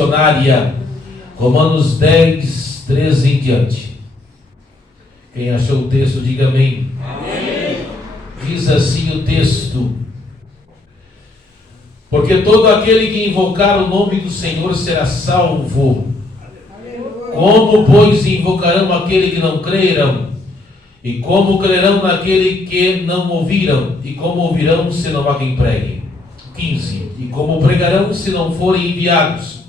missionária, Romanos 10, 13 em diante. Quem achou o texto, diga amém. Amém. Diz assim o texto: porque todo aquele que invocar o nome do Senhor será salvo. Como, pois, invocarão aquele que não creram? E como crerão naquele que não ouviram? E como ouvirão se não há quem pregue? 15. E como pregarão se não forem enviados?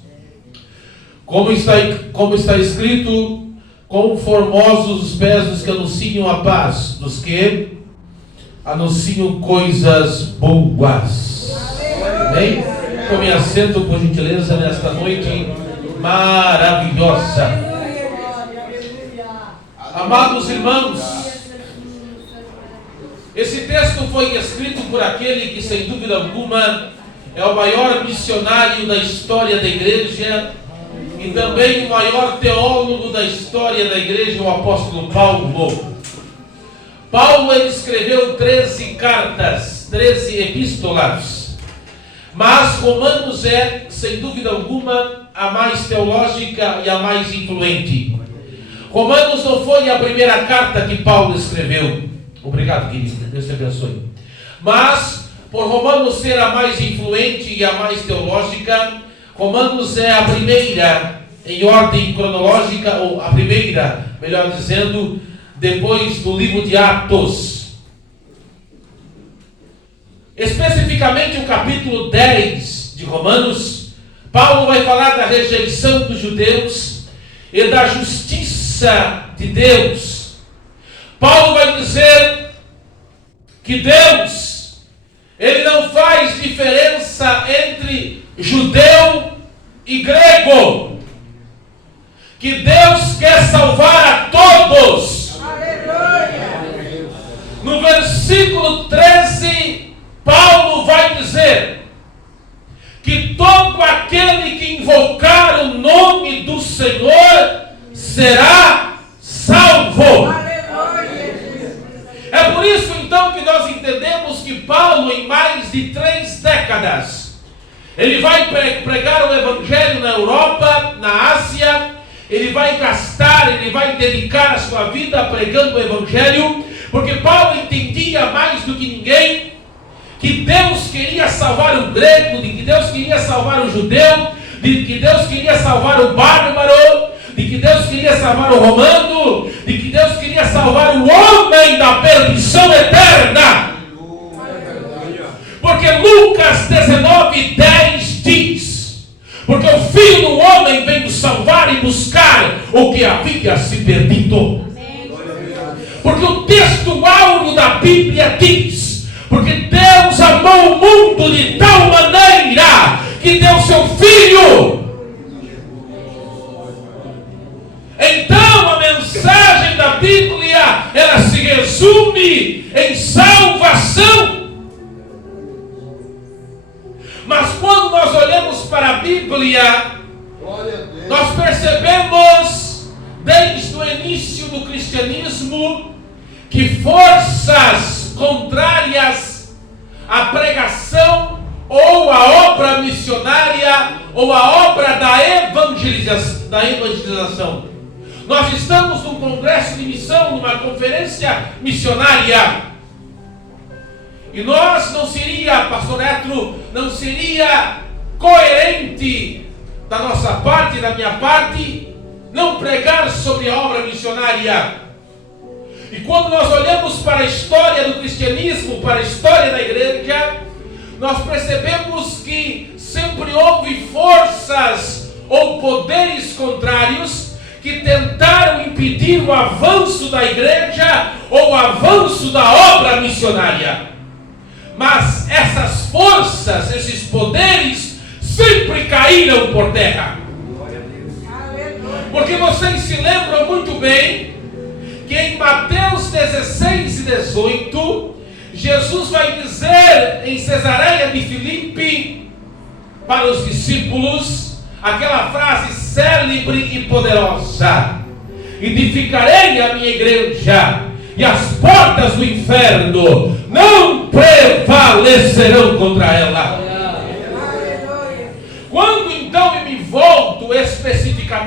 Como está escrito: quão formosos os pés dos que anunciam a paz, dos que anunciam coisas boas. Amém? Tome assento, por gentileza, nesta noite maravilhosa. Amados irmãos, esse texto foi escrito por aquele que, sem dúvida alguma, é o maior missionário da história da igreja e também o maior teólogo da história da igreja, o apóstolo Paulo. Paulo, ele escreveu 13 cartas, 13 epístolas, mas Romanos é, sem dúvida alguma, a mais teológica e a mais influente. Romanos não foi a primeira carta que Paulo escreveu. Obrigado, querido, Deus te abençoe. Mas, por Romanos ser a mais influente e a mais teológica, Romanos é a primeira em ordem cronológica, ou a primeira, melhor dizendo, depois do livro de Atos. Especificamente o capítulo 10 de Romanos, Paulo vai falar da rejeição dos judeus e da justiça de Deus. Paulo vai dizer que Deus, ele não faz diferença entre judeu e grego, que Deus quer salvar a todos. Aleluia. No versículo 13, Paulo vai dizer que todo aquele que invocar o nome do Senhor será salvo. É por isso então que nós entendemos que Paulo, em mais de 3 décadas, ele vai pregar o evangelho na Europa, na Ásia. Ele vai gastar, ele vai dedicar a sua vida pregando o evangelho, porque Paulo entendia mais do que ninguém que Deus queria salvar o grego, de que Deus queria salvar o judeu, de que Deus queria salvar o bárbaro, de que Deus queria salvar o romano, de que Deus queria salvar o homem da perdição eterna. Porque Lucas 19:10 diz: porque o Filho do Homem veio salvar e buscar o que havia se perdido. Porque o texto áureo da Bíblia diz: porque Deus amou o mundo de tal maneira que deu seu Filho. Então a mensagem da Bíblia, ela se resume em salvação. Mas quando nós olhamos para a Bíblia, nós percebemos desde o início do cristianismo que forças contrárias à pregação ou à obra missionária ou à obra da evangelização. Nós estamos num congresso de missão, numa conferência missionária. E nós não seria, pastor Neto, não seria coerente da nossa parte, da minha parte, não pregar sobre a obra missionária. E quando nós olhamos para a história do cristianismo, para a história da igreja, nós percebemos que sempre houve forças ou poderes contrários que tentaram impedir o avanço da igreja ou o avanço da obra missionária. Mas essas forças, esses poderes, sempre caíram por terra. Porque vocês se lembram muito bem que em Mateus 16 e 18, Jesus vai dizer em Cesareia de Filipe para os discípulos aquela frase célebre e poderosa: edificarei a minha igreja e as portas do inferno não prevalecerão contra ela. Quando então eu me volto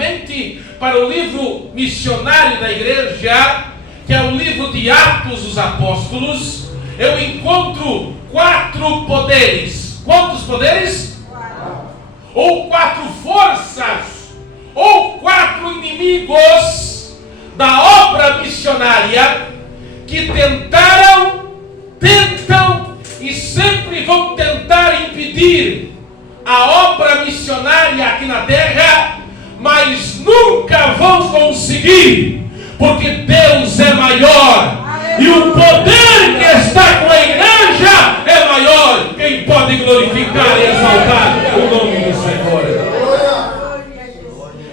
diretamente para o livro missionário da igreja, que é o livro de Atos dos Apóstolos, eu encontro 4 poderes. Quantos poderes? 4. Ou 4 forças, ou 4 inimigos da obra missionária que tentam e sempre vão tentar impedir a obra missionária aqui na terra, mas nunca vão conseguir, porque Deus é maior. E o poder que está com a igreja é maior. Quem pode glorificar e exaltar o nome do Senhor?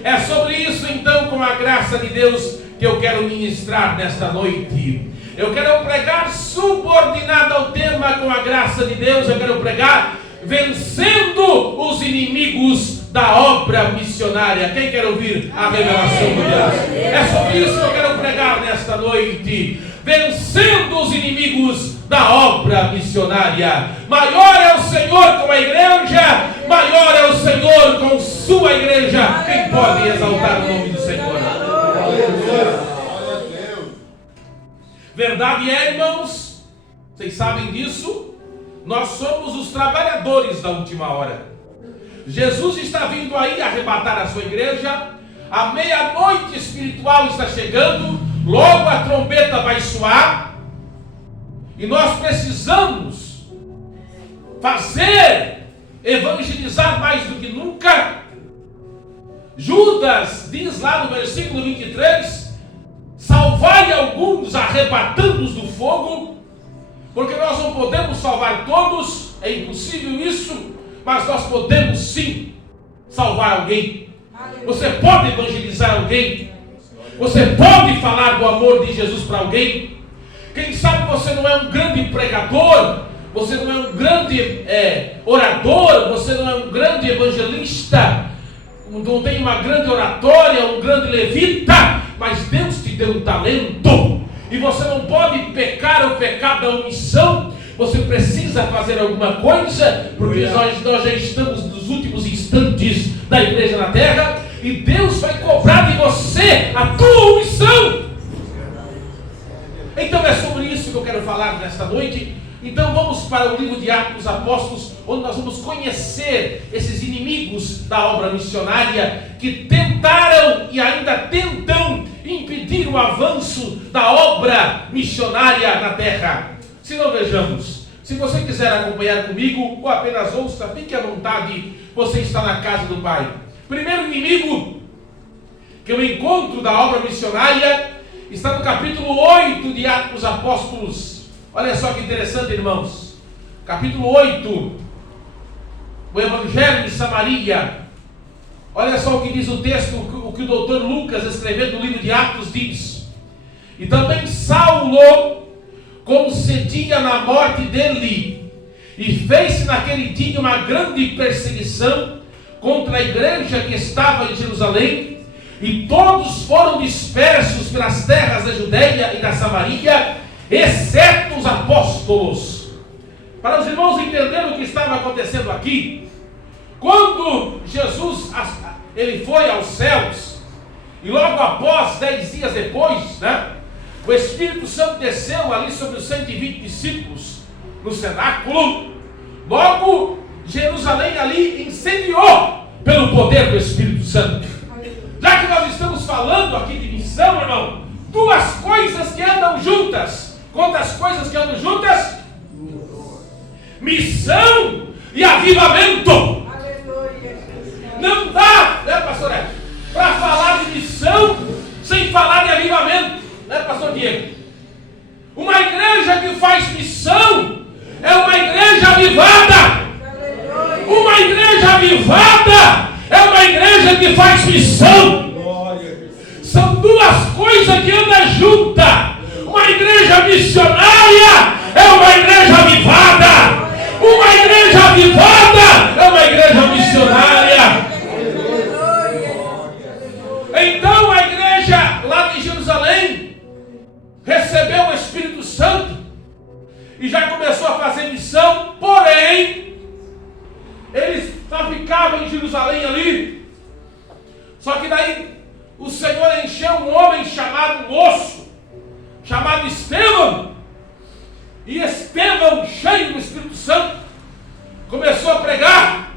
É sobre isso então, com a graça de Deus, que eu quero ministrar nesta noite. Eu quero pregar subordinado ao tema, com a graça de Deus. Eu quero pregar vencendo os inimigos da obra missionária. Quem quer ouvir a revelação de Deus? É sobre isso que eu quero pregar nesta noite. Vencendo os inimigos da obra missionária. Maior é o Senhor com a igreja, maior é o Senhor com sua igreja. Quem pode exaltar o nome do Senhor? Verdade é, irmãos, vocês sabem disso, nós somos os trabalhadores da última hora. Jesus está vindo aí arrebatar a sua igreja, a meia-noite espiritual está chegando, logo a trombeta vai soar, e nós precisamos evangelizar mais do que nunca. Judas diz lá no versículo 23, salvai alguns arrebatando-os do fogo, porque nós não podemos salvar todos, é impossível isso, mas nós podemos sim salvar alguém. Você pode evangelizar alguém, você pode falar do amor de Jesus para alguém. Quem sabe você não é um grande pregador, você não é um grande orador, você não é um grande evangelista, não tem uma grande oratória, um grande levita, mas Deus te deu um talento, e você não pode pecar o pecado da omissão. Você precisa fazer alguma coisa, porque nós já estamos nos últimos instantes da igreja na terra, e Deus vai cobrar de você a tua omissão. Então é sobre isso que eu quero falar nesta noite. Então vamos para o livro de Atos dos Apóstolos, onde nós vamos conhecer esses inimigos da obra missionária que tentaram e ainda tentam impedir o avanço da obra missionária na terra. Se não, vejamos. Se você quiser acompanhar comigo ou apenas ouça, fique à vontade, você está na casa do Pai. Primeiro inimigo que eu encontro da obra missionária está no capítulo 8 de Atos dos Apóstolos. Olha só que interessante, irmãos. Capítulo 8, o Evangelho de Samaria. Olha só o que diz o texto, o que o doutor Lucas, escrevendo no livro de Atos, diz. E também Saulo concedia na morte dele, e fez-se naquele dia uma grande perseguição contra a igreja que estava em Jerusalém, e todos foram dispersos pelas terras da Judeia e da Samaria, exceto os apóstolos. Para os irmãos entenderem o que estava acontecendo aqui, quando Jesus ele foi aos céus, e logo após, 10 dias depois, o Espírito Santo desceu ali sobre os 120 discípulos no cenáculo. Logo Jerusalém ali incendiou pelo poder do Espírito Santo. Já que nós estamos falando aqui de missão, irmão, duas coisas que andam juntas. Quantas coisas que andam juntas? Missão e avivamento. Não dá, pastor Ed, para falar de missão sem falar de avivamento, pastor Diego? Uma igreja que faz missão é uma igreja avivada. Uma igreja avivada é uma igreja que faz missão. São duas coisas que andam juntas. Uma igreja missionária é uma igreja avivada. Uma igreja avivada é uma igreja missionária. Então a igreja lá de Jerusalém recebeu o Espírito Santo e já começou a fazer missão, porém eles só ficavam em Jerusalém ali, Só que daí o Senhor encheu um homem chamado moço, chamado Estevão. E Estevão, cheio do Espírito Santo, começou a pregar.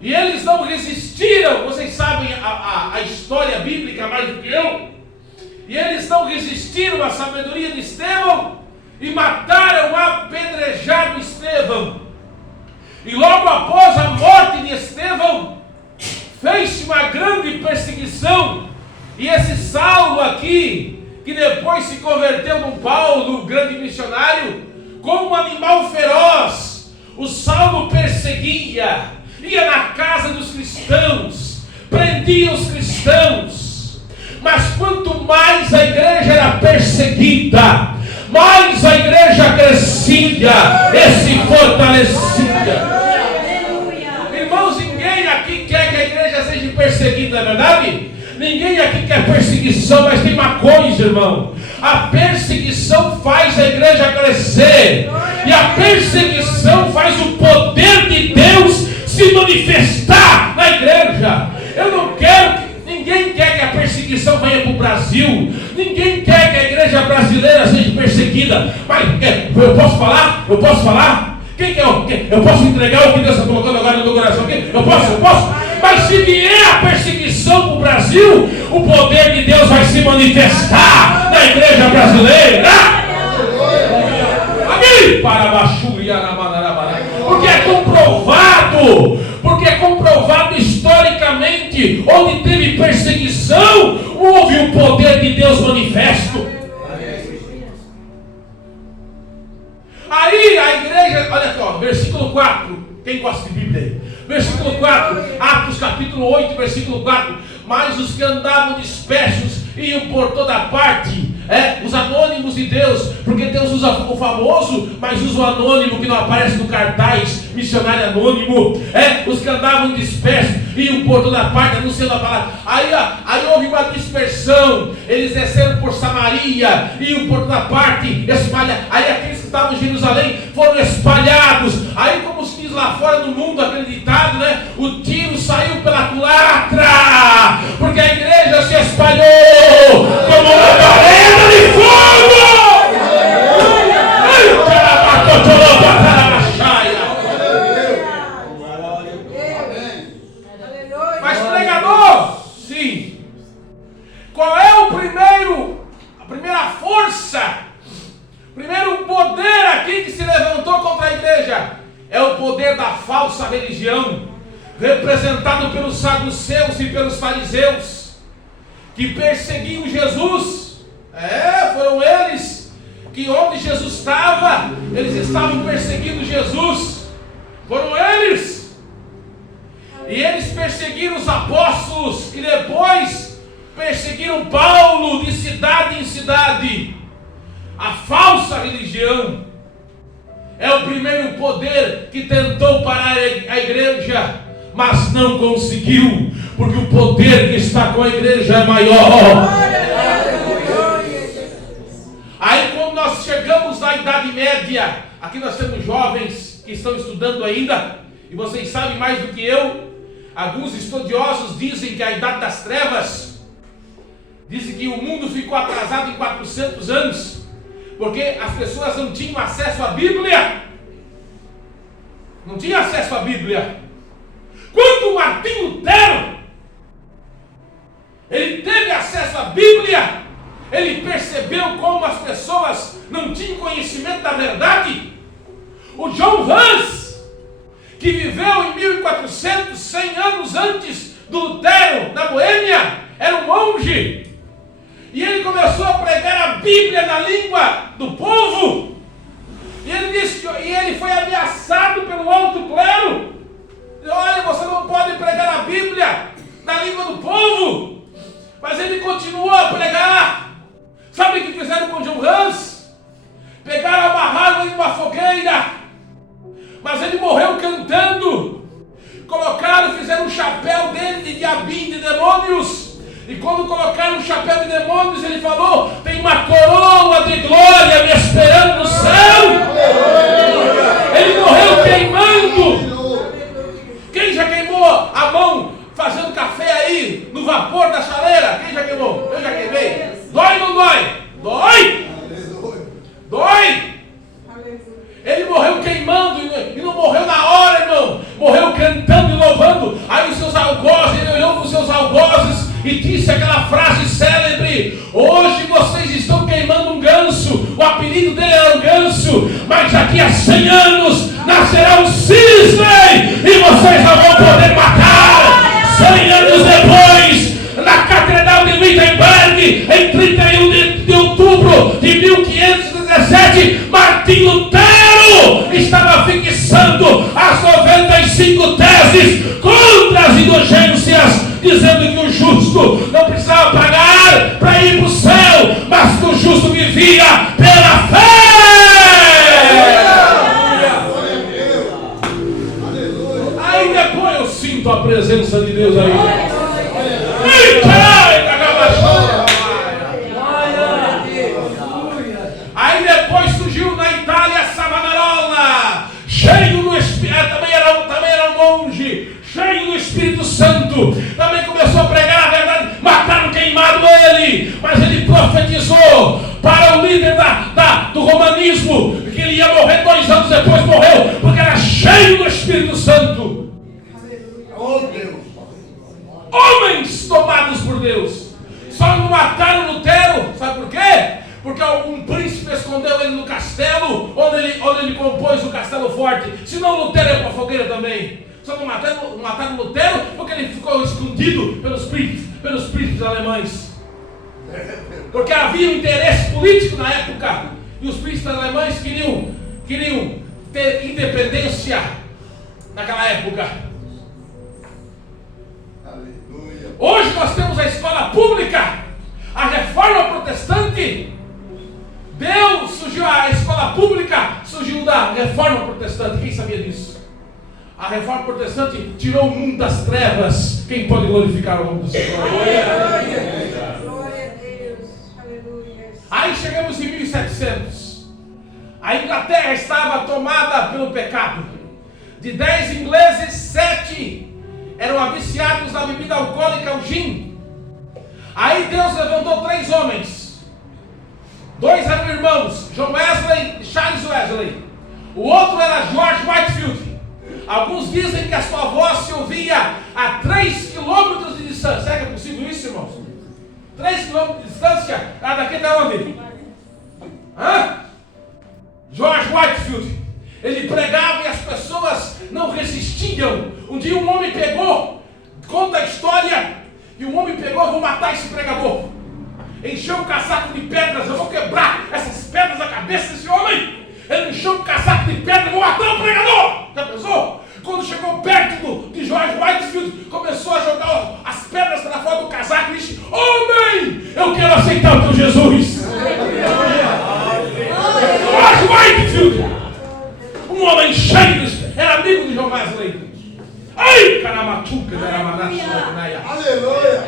E eles não resistiram. Vocês sabem a história bíblica mais do que eu. E eles não resistiram à sabedoria de Estevão e mataram, apedrejado Estevão. E logo após a morte de Estevão, fez-se uma grande perseguição. E esse Saulo aqui, que depois se converteu num Paulo, grande missionário, como um animal feroz, o Saulo perseguia, ia na casa dos cristãos, prendia os cristãos. Mas quanto mais a igreja era perseguida, mais a igreja crescia e se fortalecia. Irmãos, ninguém aqui quer que a igreja seja perseguida, não é verdade? Ninguém aqui quer perseguição, mas tem uma coisa, irmão: a perseguição faz a igreja crescer, e a perseguição faz o poder de Deus se manifestar na igreja. Eu não quero que ninguém quer que a perseguição venha para o Brasil. Ninguém quer que a igreja brasileira seja perseguida. Mas eu posso falar? Eu posso falar? Quem quer? Eu posso entregar o que Deus está colocando agora no meu coração aqui? Eu posso? Mas se vier a perseguição para o Brasil, o poder de Deus vai se manifestar na igreja brasileira. Amém? Porque é comprovado historicamente, onde teve perseguição, houve o poder de Deus manifesto. Aí a igreja, olha aqui, ó, versículo 4, quem gosta de Bíblia aí? Versículo 4, Atos capítulo 8, versículo 4. Mas os que andavam dispersos iam por toda parte, os anônimos de Deus, porque Deus usa o famoso, mas usa o anônimo que não aparece no cartaz, missionário anônimo. Os que andavam dispersos iam por toda parte, anunciando a palavra. Aí houve uma dispersão, eles desceram por Samaria, iam por toda parte, aí aqueles que estavam em Jerusalém foram espalhados. Aí, como se diz lá fora do mundo, acreditado, o tiro saiu pela culatra, porque a igreja se espalhou como uma parede de fogo. Mas pregador, sim. Qual é a primeira força, o primeiro poder aqui que se levantou contra a igreja? É o poder da falsa religião, representado pelos saduceus e pelos fariseus, que perseguiam Jesus. Foram eles que onde Jesus estava, eles estavam perseguindo Jesus. Foram eles. E eles perseguiram os apóstolos, que depois perseguiram Paulo de cidade em cidade. A falsa religião é o primeiro poder que tentou parar a igreja, mas não conseguiu, porque o poder que está com a igreja é maior. Aí quando nós chegamos na Idade Média, aqui nós temos jovens que estão estudando ainda, e vocês sabem mais do que eu. Alguns estudiosos dizem que a Idade das Trevas, dizem que o mundo ficou atrasado em 400 anos, porque as pessoas não tinham acesso à Bíblia. Não tinham acesso à Bíblia. Quando Martim Lutero, ele teve acesso à Bíblia, ele percebeu como as pessoas não tinham conhecimento da verdade. O John Hus, que viveu em 1400, 100 anos antes do Lutero, na Boêmia, era um monge. E ele começou a pregar a Bíblia na língua do povo. E ele disse e ele foi ameaçado pelo alto clero. Olha, você não pode pregar a Bíblia na língua do povo. Mas ele continuou a pregar. Sabe o que fizeram com John Hus? Pegaram, amarraram ele em uma fogueira. Mas ele morreu cantando. Colocaram, fizeram um chapéu dele de diabinho, de demônios. E quando colocaram o chapéu de demônios, ele falou: tem uma coroa de glória me esperando no céu. Ele morreu queimando. Quem já queimou a mão fazendo café aí? no vapor da chaleira. Quem já queimou? Eu já queimei. Dói ou não dói? Dói! Dói! Ele morreu queimando e não morreu na hora, irmão. Morreu cantando e louvando. Aí os seus algozes, ele olhou para os seus algozes e disse aquela frase célebre: hoje vocês estão queimando um ganso. O apelido dele era o ganso, mas daqui a 100 anos nascerá um cisne e vocês não vão poder matar. 100 anos depois, na Catedral de Wittenberg, em 31 de outubro de 1517, Martim Lutero estava fixando as 95 teses contra as indulgências, dizendo que o justo não precisava pagar para ir para o céu, mas que o justo vivia pela fé. Aí depois eu sinto a presença de Deus aí. Aí depois surgiu na Itália Savonarola, cheio do Espírito, também era um monge, cheio do Espírito Santo, também começou a pregar a verdade. Mataram queimado ele, mas ele profetizou para o líder do romanismo que ele ia morrer 2 anos depois. Morreu porque era cheio do Espírito Santo. Oh Deus! Homens tomados por Deus. Só não mataram Lutero, sabe por quê? Porque algum príncipe escondeu ele no castelo, onde ele compôs o castelo forte. Senão Lutero ia para a fogueira também. Só não mataram Lutero porque ele ficou escondido pelos príncipes alemães. Porque havia um interesse político na época. E os príncipes alemães queriam ter independência naquela época. Hoje nós temos a escola pública, a reforma protestante. A escola pública surgiu da reforma protestante. Quem sabia disso? A reforma protestante tirou o mundo das trevas. Quem pode glorificar o nome do Senhor? Glória a Deus. Aleluia. Aí chegamos em 1700. A Inglaterra estava tomada pelo pecado. De 10 ingleses, 7 eram viciados na bebida alcoólica, o gin. Aí Deus levantou 3 homens. 2 eram irmãos, John Wesley e Charles Wesley. O outro era George Whitefield. Alguns dizem que a sua voz se ouvia a 3 quilômetros de distância. Será que é possível isso, irmãos? 3 quilômetros de distância? Daqui até onde? George Whitefield. Ele pregava e as pessoas não resistiam. Um dia um homem pegou, conta a história, e um homem pegou: vou matar esse pregador. Encheu um casaco de pedras, eu vou quebrar essas pedras na cabeça desse homem. Ele encheu um casaco de pedras, vou matar o pregador. Já pensou? Quando chegou perto de George Whitefield, começou a jogar as pedras para fora do casaco e disse: homem, eu quero aceitar o teu Jesus. George Whitefield, um homem cheio de... era amigo de John Wesley. Ai, caramatuca, aleluia.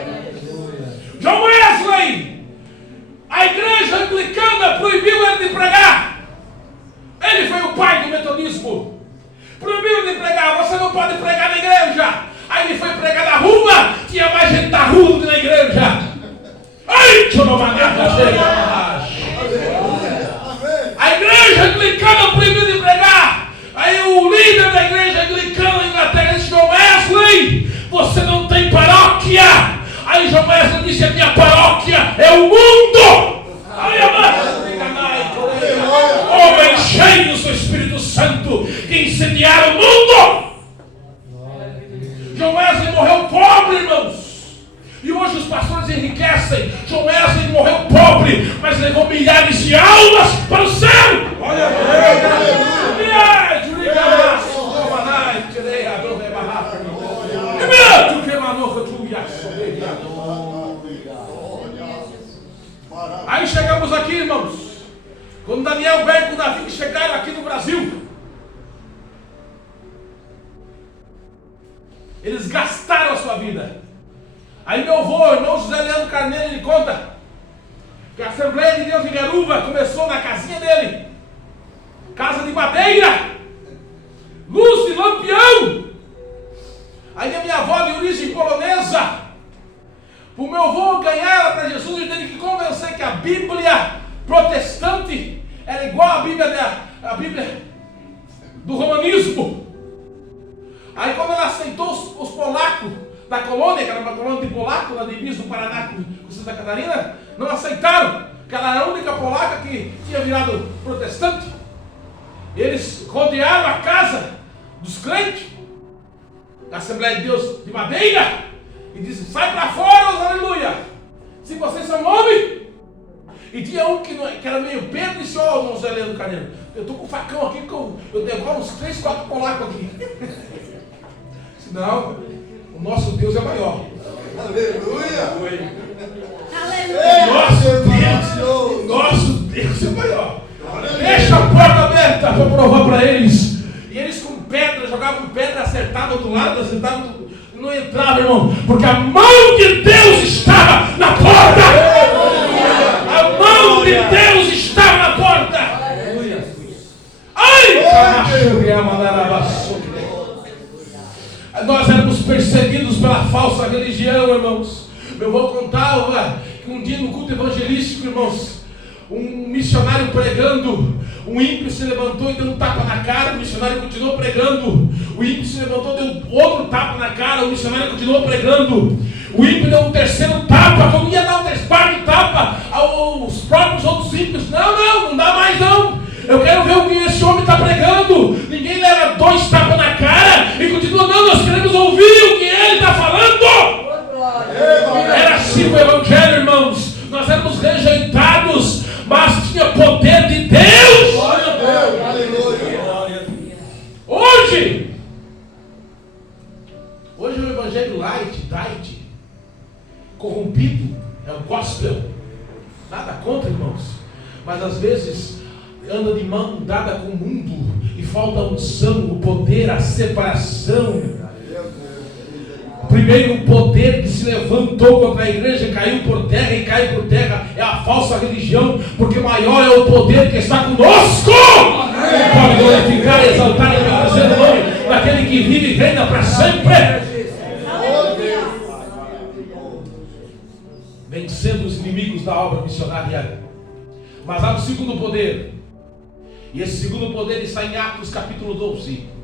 John Wesley, a igreja anglicana proibiu ele de pregar. Ele foi o pai do metodismo. Proibiu de pregar. Você não pode pregar na igreja. Aí ele foi pregar na rua. Tinha mais gente na rua do que na igreja. Ai, a igreja anglicana proibiu de pregar. Aí o líder da igreja anglicana na Inglaterra disse: John Wesley, você não tem paróquia. Aí John Wesley disse: a minha paróquia é o mundo. Homens cheios do Espírito Santo que incendiaram o mundo. John Wesley morreu pobre, irmãos. E hoje os pastores enriquecem. John Wesley morreu pobre, mas levou milhares de almas para o céu. Olha a Deus. Aí chegamos aqui, irmãos. Quando Daniel Berg e Davi chegaram aqui no Brasil, eles gastaram a sua vida. Aí meu avô, irmão José Leandro Carneiro, ele conta que a Assembleia de Deus em Garuva começou na casinha dele. Casa de madeira, luz de lampião. Aí a minha avó, de origem polonesa, Como eu vou ganhar ela para Jesus, eu tenho que convencer que a Bíblia protestante era igual à Bíblia do romanismo. Aí quando ela aceitou os polacos da colônia, que era uma colônia de polaco, lá de Minas do Paraná com Santa Catarina, não aceitaram, porque ela era a única polaca que tinha virado protestante. Eles rodearam a casa dos crentes da Assembleia de Deus de Madeira e disse: sai para fora, aleluia, se vocês são homens. E tinha um que era meio Pedro e disse: ó, irmão Zé Leandro Carneiro, eu estou com um facão aqui, eu devoro uns 3, 4 polacos aqui. Não, o nosso Deus é maior. Aleluia! Nosso Deus é maior. Deixa a porta aberta para provar para eles. E eles com pedra, jogavam pedra acertada do lado, acertavam, não entrava, irmão, porque a mão de Deus estava na porta. A mão de Deus estava na porta. Nós éramos perseguidos pela falsa religião, irmãos. Meu avô contava que um dia no culto evangelístico, irmãos, um missionário pregando, um ímpio se levantou e deu um tapa na cara, o missionário continuou pregando. O ímpio se levantou e deu outro tapa na cara, o missionário continuou pregando. O ímpio deu um terceiro tapa, quando ia dar um quarto tapa, os próprios outros ímpios: não dá mais não. Eu quero ver o que esse homem está pregando. Ninguém leva 2 tapas na cara e continua: não, nós queremos ouvir o que ele está falando. Era assim o evangelho, irmãos. Nós éramos rejeitados, mas tinha poder de Deus. Hoje o evangelho diet, corrompido, é o gospel. Nada contra, irmãos, mas às vezes anda de mão dada com o mundo e falta a unção, o poder, a separação. Primeiro, o poder que se levantou contra a igreja caiu por terra, e cai por terra é a falsa religião, porque maior é o poder que está conosco. Pode glorificar e exaltar e agradecer o nome daquele que vive e reina para sempre, vencendo os inimigos da obra missionária. Mas há um segundo poder, e esse segundo poder está em Atos capítulo 12.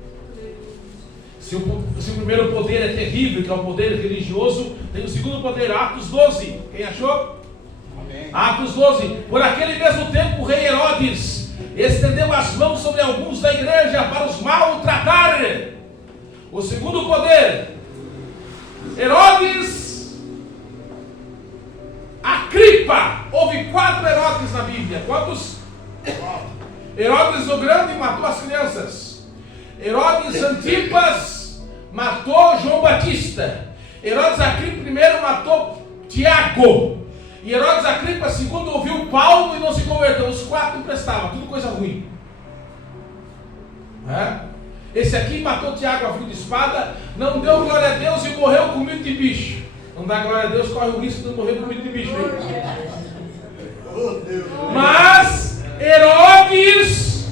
Se o primeiro poder é terrível, que é o poder religioso, tem o segundo poder, Atos 12. Quem achou? Amém. Atos 12. Por aquele mesmo tempo, o rei Herodes estendeu as mãos sobre alguns da igreja para os maltratar. O segundo poder, Herodes Agripa. Houve 4 Herodes na Bíblia. Quantos? Herodes o Grande matou as crianças. Herodes Antipas matou João Batista. Herodes Agripa I matou Tiago. E Herodes Agripa II ouviu Paulo e não se converteu. Os 4 não prestavam, tudo coisa ruim. Esse aqui matou Tiago a fio de espada, não deu glória a Deus e morreu comido de bicho. Não dá glória a Deus, corre o risco de morrer comido de bicho. Mas Herodes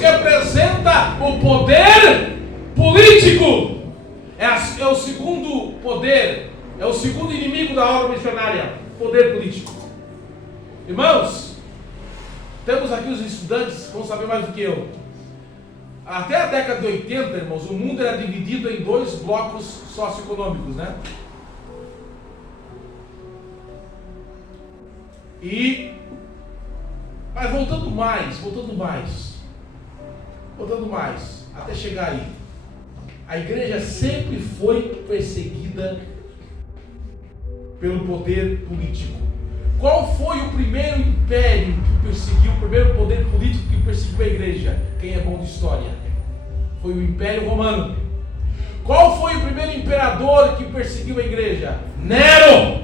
representa o poder político. É o segundo poder, é o segundo inimigo da obra missionária, poder político. Irmãos, temos aqui os estudantes que vão saber mais do que eu. Até a década de 80, irmãos, o mundo era dividido em 2 blocos socioeconômicos, né? Mas voltando mais, até chegar aí, a igreja sempre foi perseguida pelo poder político. Qual foi o primeiro império que perseguiu, o primeiro poder político que perseguiu a igreja? Quem é bom de história? Foi o Império Romano. Qual foi o primeiro imperador que perseguiu a igreja? Nero!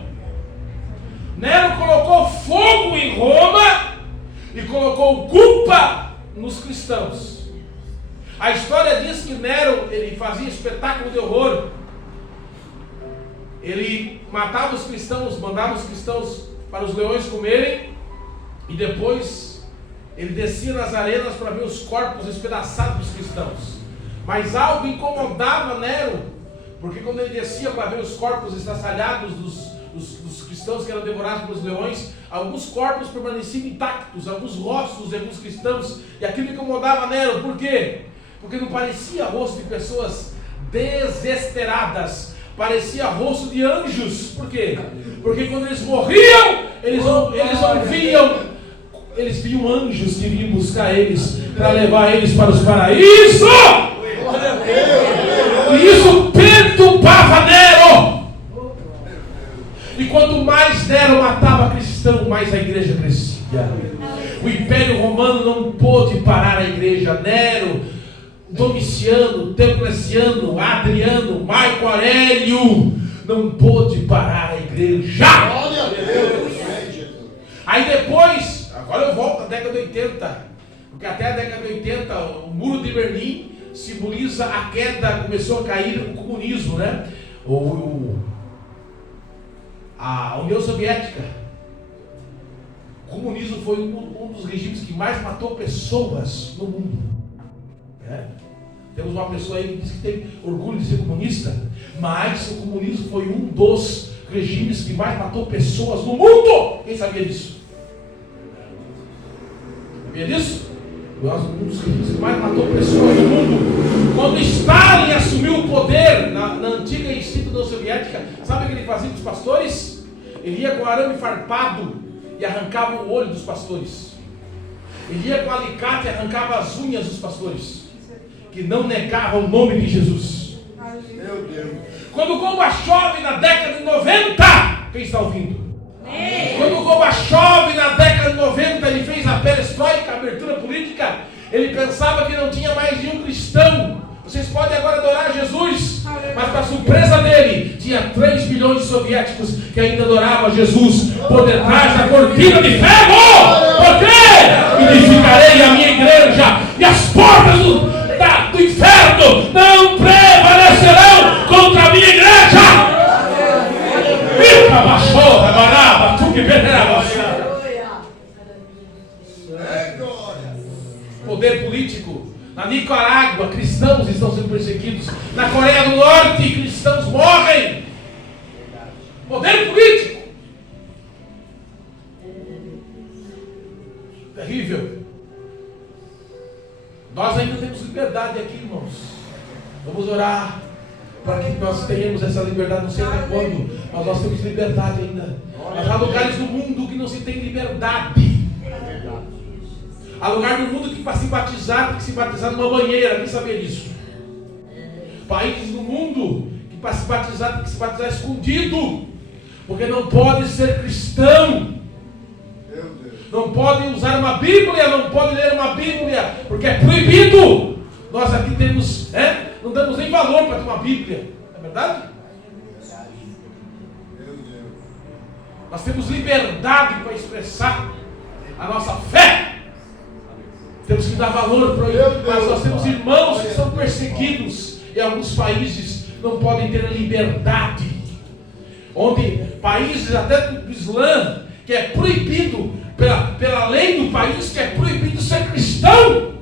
Nero colocou fogo em Roma e colocou culpa nos cristãos. A história diz que Nero, ele fazia espetáculo de horror. Ele matava os cristãos, mandava os cristãos para os leões comerem, e depois ele descia nas arenas para ver os corpos espedaçados dos cristãos. Mas algo incomodava Nero, Porque quando ele descia para ver os corpos estraçalhados dos cristãos que eram devorados pelos leões, alguns corpos permaneciam intactos, alguns rostos de alguns cristãos, e aquilo incomodava Nero. Por quê? Porque não parecia rosto de pessoas desesperadas, parecia rosto de anjos. Por quê? Porque quando eles morriam, eles viam anjos que vinham buscar eles para levar eles para os paraísos. E isso perturbava Nero. E quanto mais Nero matava cristão, mais a igreja crescia. O Império Romano não pôde parar a igreja. Nero, Domiciano, Diocleciano, Adriano, Marco Aurélio não pôde parar a igreja. Aí depois, agora eu volto à década de 80, porque até a década de 80 o muro de Berlim simboliza a queda, começou a cair o comunismo, né? A União Soviética. O comunismo foi um dos regimes que mais matou pessoas no mundo. Temos uma pessoa aí que diz que tem orgulho de ser comunista, mas o comunismo foi um dos regimes que mais matou pessoas no mundo. Quem sabia disso? Sabia disso? Um dos regimes que mais matou pessoas no mundo. Quando Stalin assumiu o poder na antiga União Soviética, sabe o que ele fazia com os pastores? Ele ia com arame farpado e arrancava o olho dos pastores. Ele ia com alicate e arrancava as unhas dos pastores, que não negavam o nome de Jesus. Meu Deus. Quando Gorbachev na década de 90, quem está ouvindo? Quando Gorbachev na década de 90 ele fez a perestroika, a abertura política, ele pensava que não tinha mais nenhum cristão. Vocês podem agora adorar Jesus, mas para surpresa dele, tinha 3 milhões de soviéticos que ainda adoravam Jesus por detrás da cortina de ferro. Por quê? Edificarei a minha igreja e as portas do inferno não prevalecerão contra a minha igreja. Fica baixora, baraba, tu que peneira. Poder político. Na Nicarágua, cristãos estão sendo perseguidos. Na Coreia do Norte, cristãos morrem. Poder político. Terrível. Nós ainda temos liberdade aqui, irmãos. Vamos orar para que nós tenhamos essa liberdade, não sei até quando, mas nós temos liberdade ainda. Mas há lugares do mundo que não se tem liberdade. Há lugar no mundo que para se batizar, tem que se batizar numa banheira. Quem sabia disso? Países no mundo que para se batizar, tem que se batizar escondido, porque não pode ser cristão. Não pode usar uma Bíblia, não pode ler uma Bíblia, porque é proibido. Nós aqui temos, não damos nem valor para ter uma Bíblia. É verdade? Nós temos liberdade para expressar a nossa fé. Temos que dar valor para ele, mas nós temos irmãos que são perseguidos em alguns países, não podem ter a liberdade. Onde países até do Islã, que é proibido pela lei do país, que é proibido ser cristão.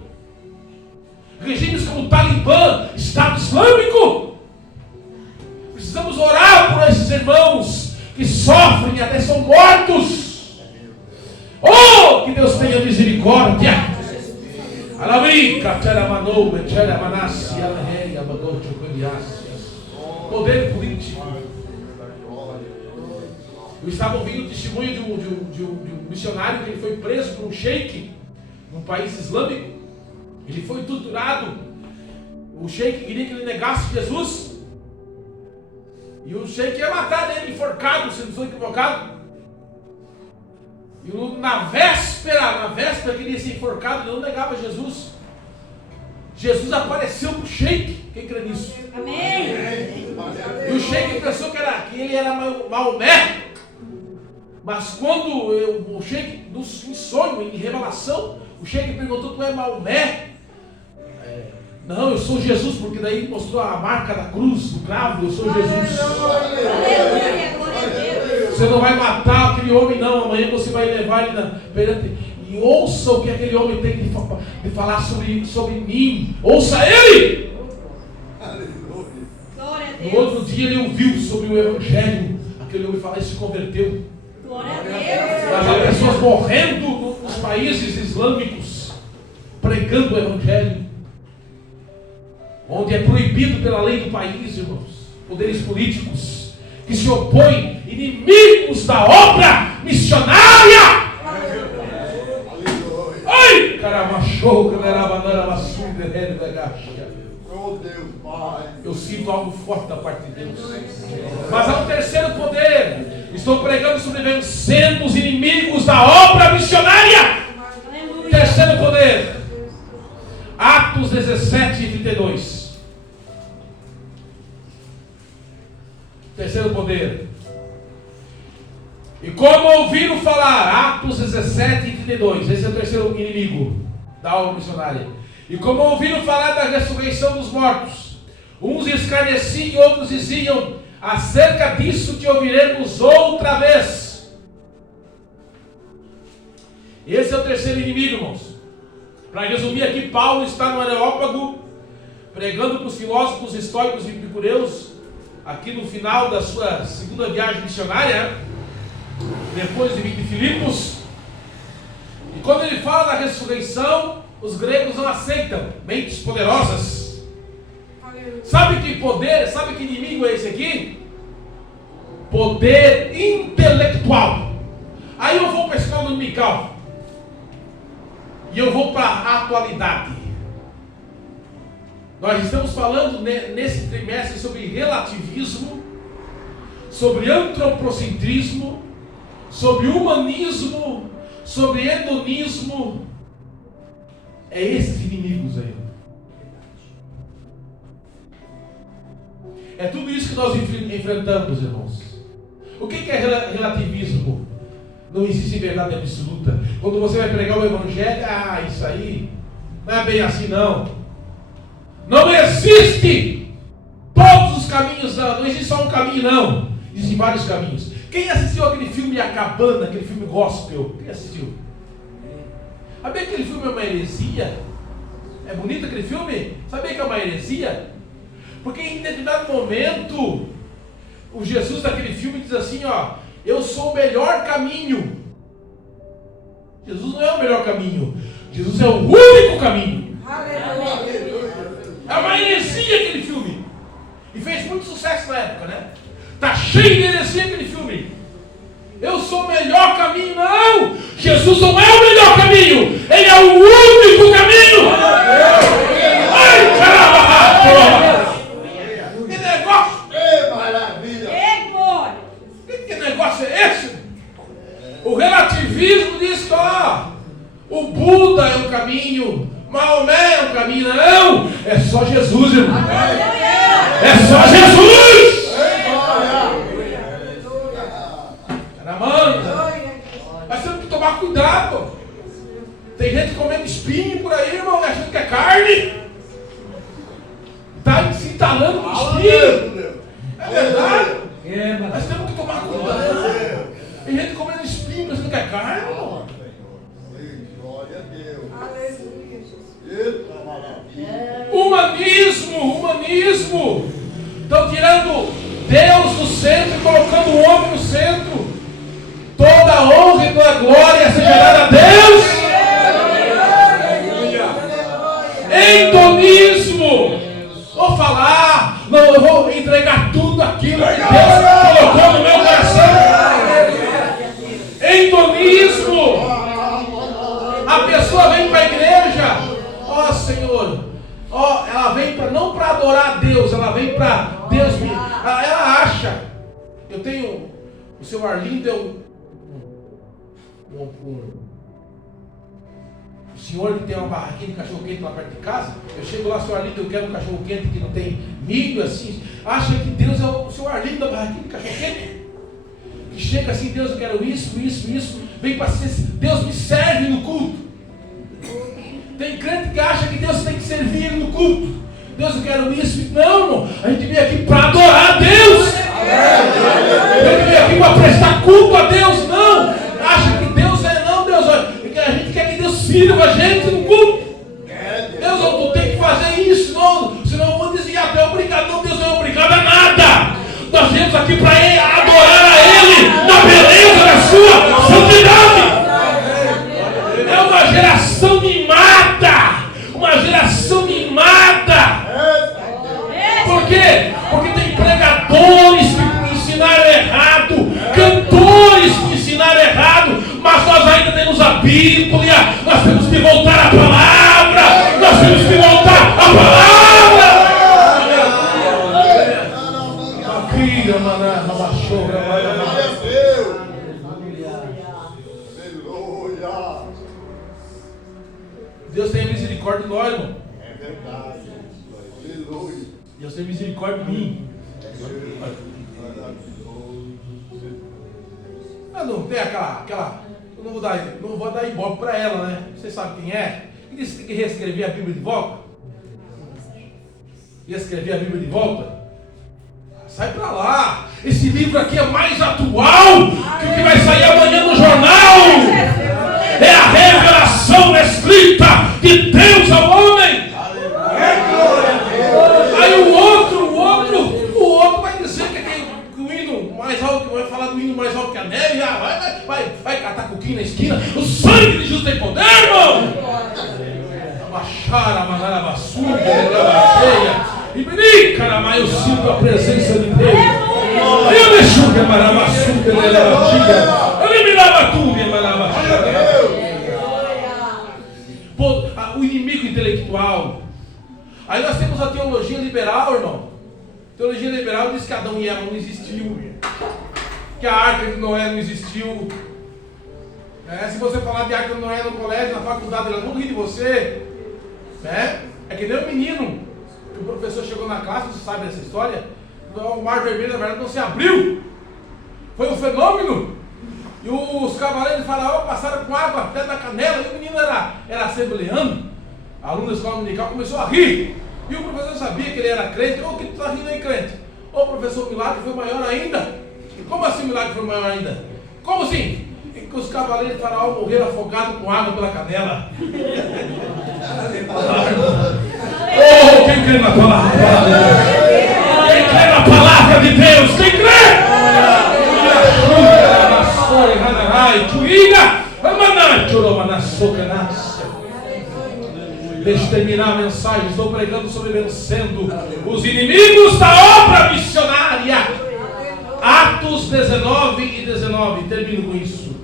Regimes como o Talibã, Estado Islâmico. Precisamos orar por esses irmãos que sofrem e até são mortos. Oh, que Deus tenha misericórdia. Poder político. Eu estava ouvindo o testemunho de um missionário que ele foi preso por um sheik num país islâmico. Ele foi torturado. O sheik queria que ele negasse Jesus. E o sheik ia matar ele enforcado, se não estou equivocado. E na véspera que ele ia ser enforcado, ele não negava Jesus. Jesus apareceu para o sheik. Quem crê nisso? Amém. E o sheik pensou que ele era Maomé. Mas quando o sheik, em sonho, em revelação, o sheik perguntou: tu é Maomé? Não, eu sou Jesus, porque daí mostrou a marca da cruz, do cravo. Eu sou Jesus. Você não vai matar aquele homem, não. Amanhã você vai levar ele perante. E ouça o que aquele homem tem de falar sobre mim. Ouça ele. No outro dia ele ouviu sobre o Evangelho. Aquele homem falar e se converteu. Glória a Deus. Mas há pessoas morrendo nos países islâmicos, pregando o Evangelho, onde é proibido pela lei do país, irmãos, poderes políticos que se opõem, inimigos da obra missionária. Ai, caramachou, Oh Deus, Pai. eu sinto algo forte da parte de Deus. Mas há um terceiro poder. Estou pregando sobre vencendo os inimigos da obra missionária. Terceiro poder. Atos 17 e 32. Terceiro poder. E como ouviram falar, Atos 17 e 32. Esse é o terceiro inimigo da obra missionária. E como ouviram falar da ressurreição dos mortos, uns escarneciam e outros diziam: acerca disso te ouviremos outra vez. Esse é o terceiro inimigo, irmãos. Para resumir aqui, Paulo está no Areópago, pregando para os filósofos estoicos e epicureus, aqui no final da sua segunda viagem missionária, depois de vir de Filipos. E quando ele fala da ressurreição, os gregos não aceitam, mentes poderosas. Sabe que poder, sabe que inimigo é esse aqui? Poder intelectual. Aí eu vou para a escola dominical e eu vou para a atualidade. Nós estamos falando nesse trimestre sobre relativismo, sobre antropocentrismo, sobre humanismo, sobre hedonismo. É esses inimigos aí. É tudo isso que nós enfrentamos, irmãos. O que é relativismo? Não existe verdade absoluta. Quando você vai pregar o Evangelho, isso aí não é bem assim, não. Não existe todos os caminhos, não existe só um caminho, não. Existem vários caminhos. Quem assistiu aquele filme A Cabana, aquele filme gospel? Quem assistiu? Sabia que aquele filme é uma heresia? É bonito aquele filme? Sabia que é uma heresia? Porque em determinado momento, o Jesus daquele filme diz assim, eu sou o melhor caminho. Jesus não é o melhor caminho. Jesus é o único caminho. É uma heresia aquele filme. E fez muito sucesso na época, né? Tá cheio de heresia aquele filme. Eu sou o melhor caminho. Não! Jesus não é o melhor caminho. Ele é o único caminho. Ai, caramba! Que negócio! Que maravilha! Que negócio é esse? O relativismo diz que o Buda é um caminho, Maomé é um caminho. Não! É só Jesus, irmão. É só Jesus! Mas temos que tomar cuidado. Tem gente comendo espinho por aí, irmão, achando que é carne. Está se entalando com espinho. É verdade. Mas temos que tomar cuidado. Tem gente comendo espinho pensando que é carne, irmão. Glória a Deus. Humanismo. Estão tirando Deus do centro e colocando o homem no centro. Toda a honra e toda a glória seja dada a Deus. Hedonismo. Vou falar, não, eu vou entregar tudo aquilo que Deus colocou no meu coração. Hedonismo. A pessoa vem para a igreja, Senhor, ela vem não para adorar a Deus, ela vem para Deus. Ela acha, eu tenho, o seu Arlindo é o senhor que tem uma barraquinha de cachorro quente lá perto de casa. Eu chego lá, seu Arlindo, eu quero um cachorro quente que não tem milho assim. Acha que Deus é o seu Arlindo da barraquinha de cachorro quente, que chega assim: Deus, eu quero isso. Vem para ser, Deus me serve no culto. Tem crente que acha que Deus tem que servir no culto. Deus, eu quero isso. Não, irmão, a gente veio aqui para adorar a Deus. A gente veio aqui para prestar culto a Deus. Não, acha que Deus a gente quer que Deus sirva a gente no culto. Deus, tu tem que fazer isso, senão eu vou desviar. Tu é obrigado. Não, Deus não é obrigado a nada. errado, cantores que ensinaram errado, mas nós ainda temos a Bíblia, nós temos que voltar à palavra, nós temos que voltar à palavra. Deus tem misericórdia de nós, irmão. É verdade. Aleluia. Deus tem misericórdia de mim. Mas não tem aquela. Eu não vou dar ibope para ela, né? Você sabe quem é? E disse que tem que reescrever a Bíblia de volta. Reescrever a Bíblia de volta. Sai pra lá. Esse livro aqui é mais atual que o que vai sair amanhã no jornal. É a revelação escrita de Deus ao homem. Aí o outro vai dizer que o hino mais alto, vai falar do hino mais alto que a neve, vai catar coquinho na esquina. O sangue de Jesus tem poder, irmão. Abaixar a manara basura, cheia. E brinca, eu sinto a presença de Deus. Eu deixo que a marabassuca eliminava tudo, o inimigo intelectual. Aí nós temos a teologia liberal, irmão. Teologia liberal diz que Adão e Eva não existiu, que a arca de Noé não existiu. Se você falar de arca de Noé no colégio, na faculdade, elas vão rir de você. É que nem um menino. O professor chegou na classe, você sabe dessa história? O mar vermelho, na verdade, não se abriu. Foi um fenômeno. E os cavaleiros de Faraó passaram com água até da canela. E o menino era assembleando. Aluno da escola dominical começou a rir. E o professor sabia que ele era crente. Ô, que tu tá rindo aí, crente? Ô, professor, o milagre foi maior ainda. E como assim o milagre foi maior ainda? Como assim? E que os cavaleiros de Faraó morreram afogados com água pela canela. Oh, quem crê na palavra? Quem crê na palavra de Deus? Quem crê? Deixa eu terminar a mensagem. Estou pregando sobre vencendo os inimigos da obra missionária. Atos 19 e 19. Termino com isso.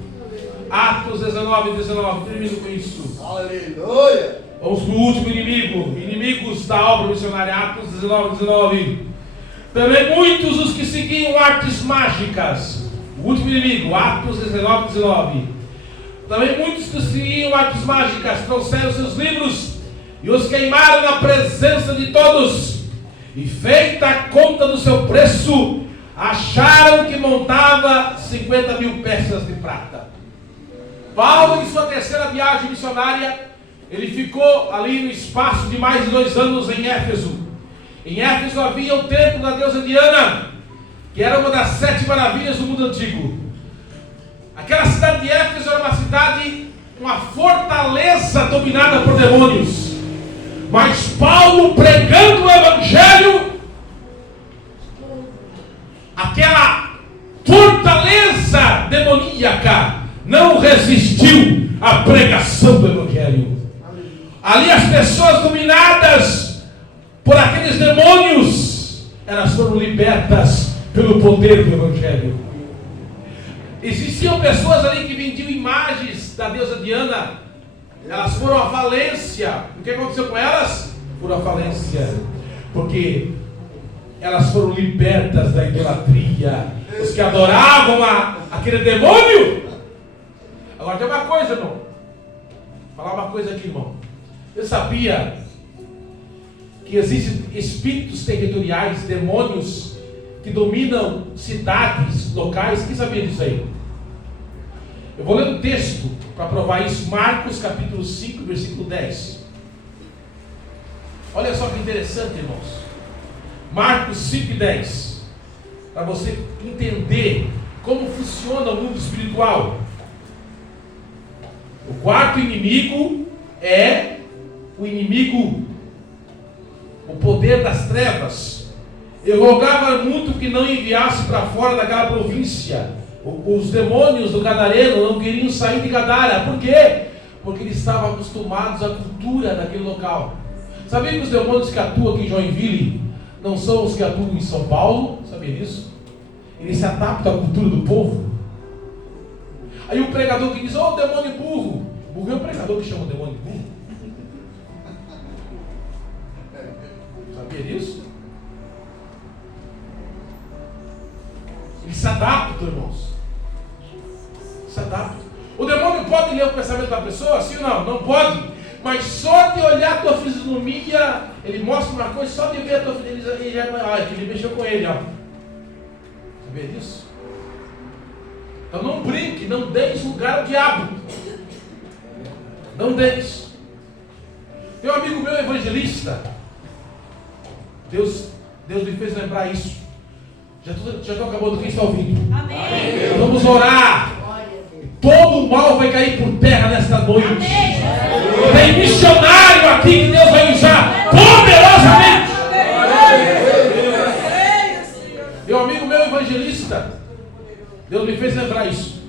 Atos 19 e 19. Termino com isso. Aleluia. Vamos para o último inimigo. Inimigos da obra missionária. Atos 19 e 19. Também muitos os que seguiam artes mágicas. O último inimigo. Atos 19 e 19. Também muitos que seguiam artes mágicas trouxeram seus livros e os queimaram na presença de todos. E feita a conta do seu preço, acharam que montava 50 mil peças de prata. Paulo, em sua terceira viagem missionária, ele ficou ali no espaço de mais de 2 anos em Éfeso. Em Éfeso havia o templo da deusa Diana, que era uma das 7 maravilhas do mundo antigo. Aquela cidade de Éfeso era uma cidade, uma fortaleza dominada por demônios. Mas Paulo, pregando o evangelho, aquela fortaleza demoníaca não resistiu à pregação do evangelho. Ali as pessoas dominadas por aqueles demônios, elas foram libertas pelo poder do evangelho. Existiam pessoas ali que vendiam imagens da deusa Diana. Elas foram à falência. O que aconteceu com elas? Foram à falência porque elas foram libertas da idolatria. Os que adoravam aquele demônio. Agora tem uma coisa, irmão. Vou falar uma coisa aqui, irmão. Você sabia que existem espíritos territoriais, demônios que dominam cidades, locais? Quem sabia disso aí? Eu vou ler um texto para provar isso. Marcos capítulo 5, versículo 10. Olha só que interessante, irmãos. Marcos 5 e 10. Para você entender como funciona o mundo espiritual. O quarto inimigo é o inimigo, o poder das trevas. Eu rogava muito que não enviasse para fora daquela província. Os demônios do Gadareno não queriam sair de Gadara. Por quê? Porque eles estavam acostumados à cultura daquele local. Sabia que os demônios que atuam aqui em Joinville não são os que atuam em São Paulo? Sabia disso? ele se adapta à cultura do povo. Aí o pregador que diz, ô demônio burro. Burro é o pregador que chama o demônio de burro. Sabia disso? Ele se adapta, irmãos. Se adapta. O demônio pode ler o pensamento da pessoa? Sim ou não? Não pode. Mas só de olhar a tua fisionomia, ele mostra uma coisa, só de ver a tua fisionomia, ele já vai, que ele mexeu com ele, ó. Sabia disso? Então não brinque, não deis lugar ao diabo. Não deis. Tem um amigo meu evangelista. Deus me fez lembrar isso. Já estou acabando, quem está ouvindo? Amém. Vamos orar. Todo o mal vai cair por terra nesta noite. Amém. Tem missionário aqui que Deus vai usar poderosamente. Meu amigo meu evangelista, Deus me fez lembrar isso.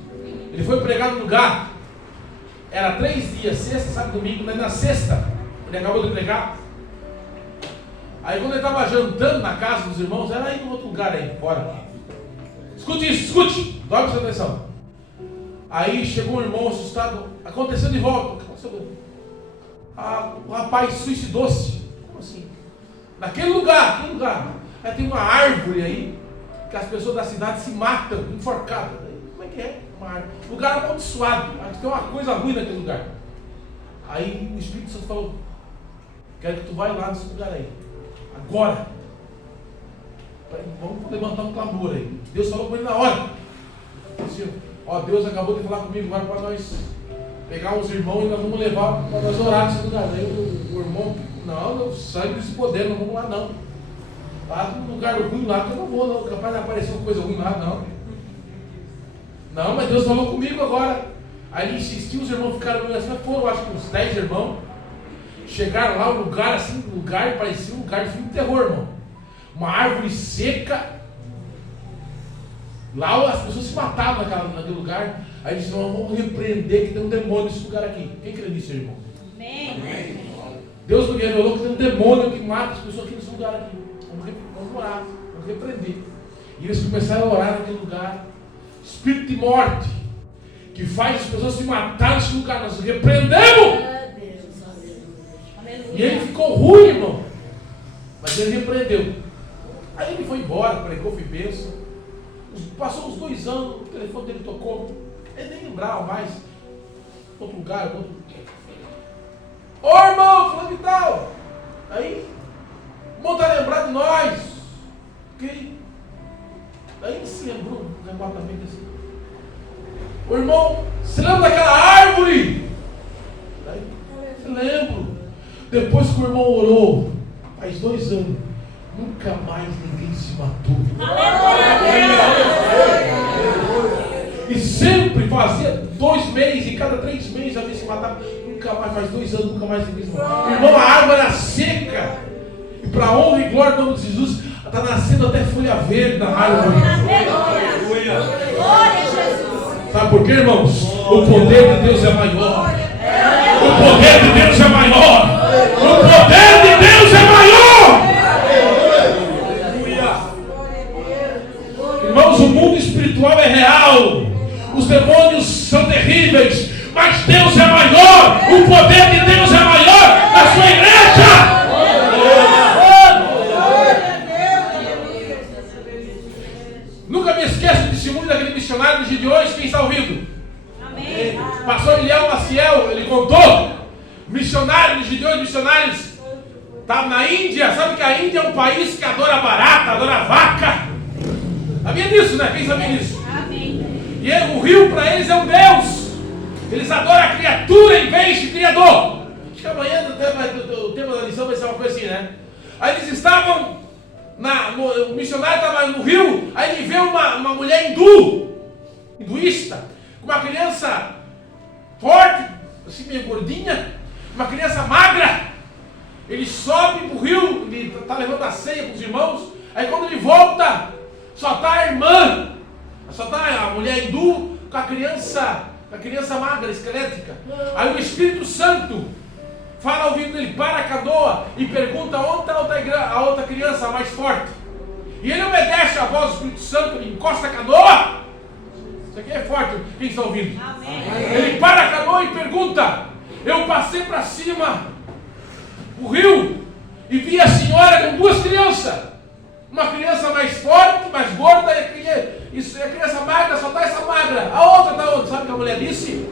Ele foi pregar no lugar. Era 3 dias, sexta, sábado, domingo. Né? Na sexta, ele acabou de pregar. Aí quando ele estava jantando na casa dos irmãos, era aí no outro lugar aí, fora. Escute isso, escute. Dá sua atenção. Aí chegou um irmão assustado. Aconteceu de volta. O que aconteceu? O rapaz suicidou-se. Como assim? Naquele lugar, aquele lugar. Aí tem uma árvore aí, que as pessoas da cidade se matam, enforcadas. Como é que é? Uma árvore. Lugar amaldiçoado. Acho que tem uma coisa ruim naquele lugar. Aí o Espírito Santo falou, quero que tu vá lá nesse lugar aí. Agora. Vamos levantar um clamor aí. Deus falou com ele na hora. Assim, ó, Deus acabou de falar comigo agora para nós pegar uns irmãos e nós vamos levar para nós orar nesse lugar. Aí o irmão, não, sangue desse poder, não vamos lá não. Lá no lugar ruim lá que eu não vou, não. Capaz de aparecer uma coisa ruim lá, não. Não, mas Deus falou comigo agora. Aí ele insistiu, os irmãos ficaram meio assim, foram acho que uns 10 irmãos. Chegaram lá, um lugar assim, parecia um lugar de filme de terror, irmão. Uma árvore seca. Lá as pessoas se matavam naquele lugar. Aí eles disseram, vamos repreender que tem um demônio nesse lugar aqui. Quem crê nisso, irmão? Amém. Deus me revelou que tem um demônio que mata as pessoas aqui nesse lugar aqui. Vamos orar, vamos repreender. E eles começaram a orar naquele lugar. Espírito de morte, que faz as pessoas se matar nesse lugar. Nós repreendemos. E ele ficou ruim, irmão. Mas ele repreendeu. Aí ele foi embora, pregou, foi bênção. Passou uns 2 anos, o telefone dele tocou. Ele nem lembrava mais. Outro lugar, outro. Ô irmão, falando e tal. Aí, o irmão está lembrado de nós. Ok? Aí ele se lembrou remotamente assim. O irmão, se lembra daquela árvore? Aí, eu lembro. Depois que o irmão orou, faz 2 anos, nunca mais ninguém se matou. E sempre fazia 2 meses, e cada 3 meses havia se matado. Nunca mais, faz 2 anos, nunca mais ninguém se matou. Irmão, a árvore era seca. E para a honra e glória do nome de Jesus, está nascendo até folha verde na árvore. Sabe por quê, irmãos? O poder de Deus é maior. O poder de Deus é maior. O poder de Deus é maior. Irmãos, o mundo espiritual é real. Os demônios são terríveis. Mas Deus é maior. O poder de Deus é maior na sua igreja. Nunca me esqueço do testemunho daquele missionário dos Gideões. Quem está ouvindo? Amém. Pastor Eliel Maciel, ele contou. Missionário dos Gideões, missionários. Estava na Índia. Sabe que a Índia é um país que adora barata, adora vaca. Sabia disso, né? Quem sabia disso? Amém. E o rio para eles é um Deus. Eles adoram a criatura em vez de criador. Acho que amanhã o tema da lição vai ser uma coisa assim, né? Aí eles estavam, o missionário estava no rio, aí ele vê uma mulher hinduísta, com uma criança forte, assim meio gordinha, uma criança magra. Ele sobe para o rio, ele está levando a ceia para os irmãos. Aí quando ele volta, só está a irmã, só está a mulher hindu com a criança magra, esquelética. Aí o Espírito Santo fala ao ouvido dele, para a canoa e pergunta onde está a outra criança mais forte. E ele obedece à voz do Espírito Santo, ele encosta a canoa. Isso aqui é forte, quem está ouvindo? Amém. Ele para a canoa e pergunta: eu passei para cima o rio e vi a senhora com duas crianças. Uma criança mais forte, mais gorda, e a criança magra, só está essa magra. A outra está onde? Sabe o que a mulher disse?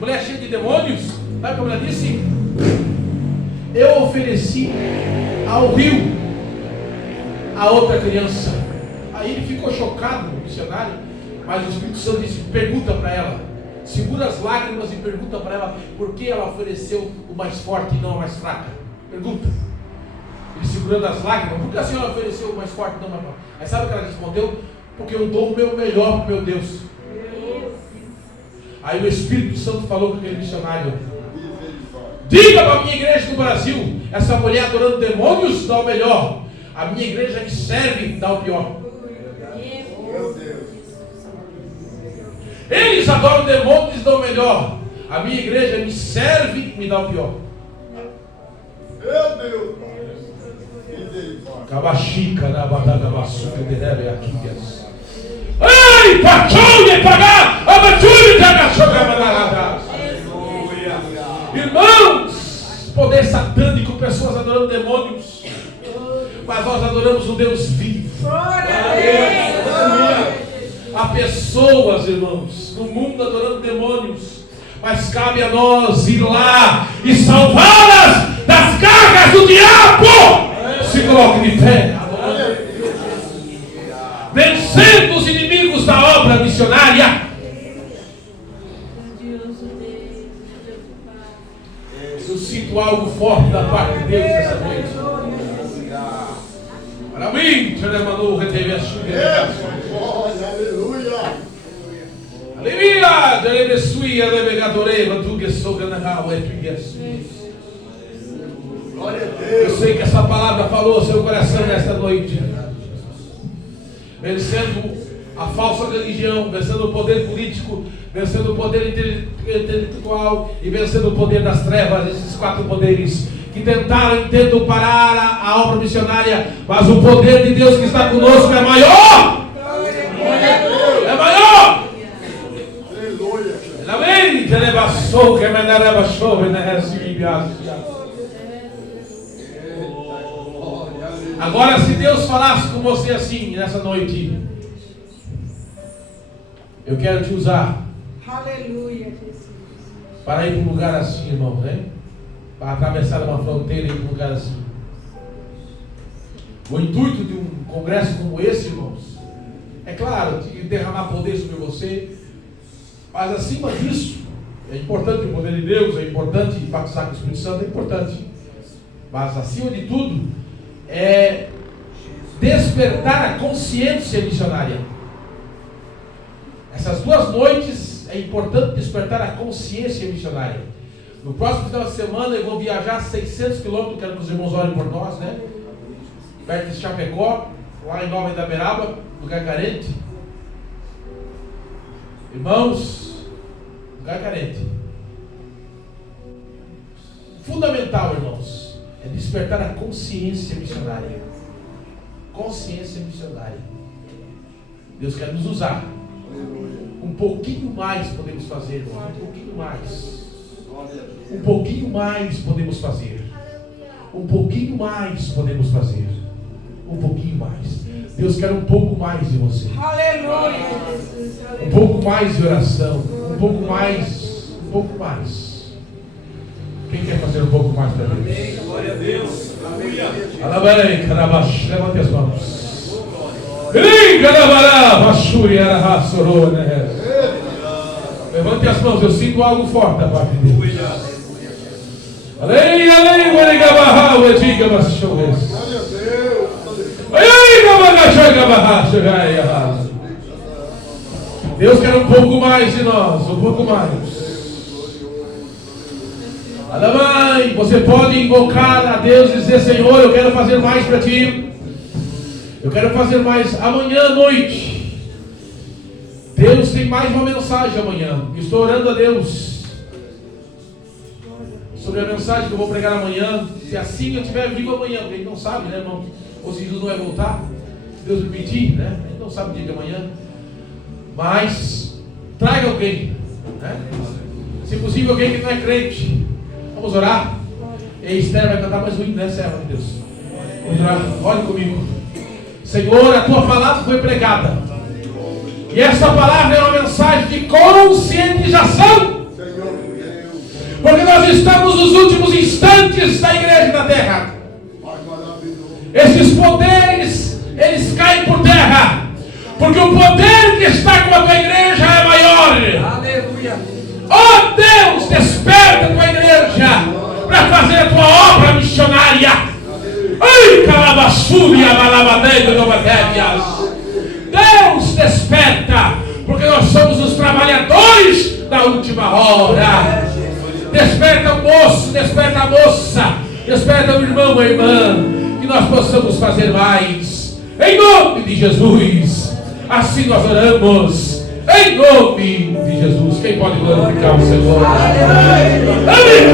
Mulher cheia de demônios. Sabe o que a mulher disse? Eu ofereci ao rio a outra criança. Aí ele ficou chocado, o missionário, mas o Espírito Santo disse: pergunta para ela, segura as lágrimas e pergunta para ela por que ela ofereceu o mais forte e não a mais fraca. Pergunta. Ele segurando as lágrimas: por que a senhora ofereceu o mais forte e não o mais fraco? Aí sabe o que ela respondeu? Porque eu dou o meu melhor para o meu Deus. Aí o Espírito Santo falou com aquele missionário: diga para a minha igreja do Brasil, essa mulher adorando demônios dá o melhor, a minha igreja me serve dá o pior. Meu Deus. Eles adoram demônios e dão o melhor, a minha igreja me serve e me dá o pior. Meu Deus. Misericórdia. Cabaxica na batata baçuca de rebe aqui. Ai, pachou pagar a batulha da cachorra. Irmãos, poder satânico, pessoas adorando demônios, mas nós adoramos um Deus vivo. Há pessoas, irmãos, no mundo adorando demônios, mas cabe a nós ir lá e salvá-las das garras do diabo. Se coloque de pé, vencendo os inimigos da obra missionária. Eu sinto algo forte da parte de Deus essa noite. Para mim, Aleluia. Aleluia! Aleluia! Aleluia! Tu que soube na rua, Glória a eu Deus. sei que essa palavra falou ao seu coração nesta noite. Vencendo a falsa religião, vencendo o poder político, vencendo o poder intelectual e vencendo o poder das trevas, esses quatro poderes que tentaram, intentam parar a obra missionária, mas o poder de Deus que está conosco é maior! É maior! Aleluia. Amém! Que levassou, que mandarabachou, Agora, se Deus falasse com você assim nessa noite: eu quero te usar. Aleluia, Jesus. Para ir para um lugar assim, irmão, né? Para atravessar uma fronteira e ir para um lugar assim. O intuito de um congresso como esse, irmãos, é claro, de derramar poder sobre você, mas acima disso, é importante o poder de Deus, é importante batizar com o Espírito Santo, é importante. Mas acima de tudo, é despertar a consciência missionária. Essas duas noites é importante despertar a consciência missionária. No próximo final de semana eu vou viajar 600 quilômetros, quero que os irmãos orem por nós, né? Perto de Chapecó, lá em Nova Itaberaba, lugar carente. Irmãos, lugar carente. Fundamental, irmãos, é despertar a consciência missionária. Consciência missionária. Deus quer nos usar. Um pouquinho mais podemos fazer, irmão. Um pouquinho mais. Um pouquinho mais podemos fazer. Um pouquinho mais podemos fazer. Um pouquinho mais. Deus quer um pouco mais de você. Aleluia, Jesus. Um pouco mais de oração. Um pouco mais. Um pouco mais. Quem quer fazer um pouco mais para Deus? Glória a Deus. Aleluia. Alabei, carabash, levante as mãos. Levante as mãos, eu sinto algo forte da parte de Deus. Alei, diga, mas Glória a Deus. Deus quer um pouco mais de nós, um pouco mais. Alamai, você pode invocar a Deus e dizer: Senhor, eu quero fazer mais para ti. Eu quero fazer mais amanhã à noite. Deus tem mais uma mensagem amanhã. Estou orando a Deus sobre a mensagem que eu vou pregar amanhã. Se assim eu estiver vivo amanhã, porque ele não sabe, né, irmão? Ou se Jesus não vai voltar. Deus permitir, né? A gente não sabe o dia de amanhã. Mas traga alguém, né? Se possível, alguém que não é crente. Vamos orar. E Esther vai cantar mais um hino, né, serva de Deus? Vamos orar. Olhe comigo. Senhor, a tua palavra foi pregada. E essa palavra é uma mensagem de conscientização. Porque nós estamos nos últimos instantes da igreja da terra. Esses poderes, eles caem por terra. Porque o poder que está com a tua igreja é maior. Aleluia. Oh Deus, desperta a tua igreja para fazer a tua obra missionária. Ai, calabaçúria, malabadeira, novatébias. Deus, desperta, porque nós somos os trabalhadores da última hora. Desperta o moço, desperta a moça, desperta o irmão, a irmã, que nós possamos fazer mais. Em nome de Jesus, assim nós oramos. Em nome de Jesus. Quem pode glorificar o Senhor? Aleluia!